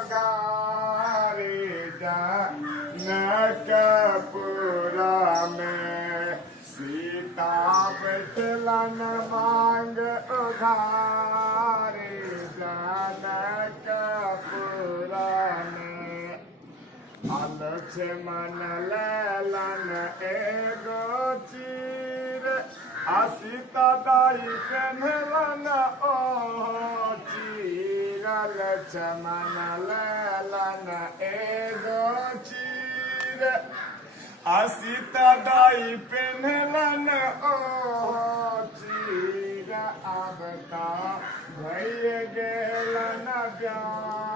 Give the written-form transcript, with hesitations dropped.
उघारे जनकपुरा में सीता बैठलन मांग उघारे जनकपुरा में लक्ष्मण ललन एगो चीर सीता दाई पेन्हलन ओ चीर लक्ष्मण ललन एगो चीर सीता दाई पेन्हलन ओ चीर अब ता भय गेलन ब्याह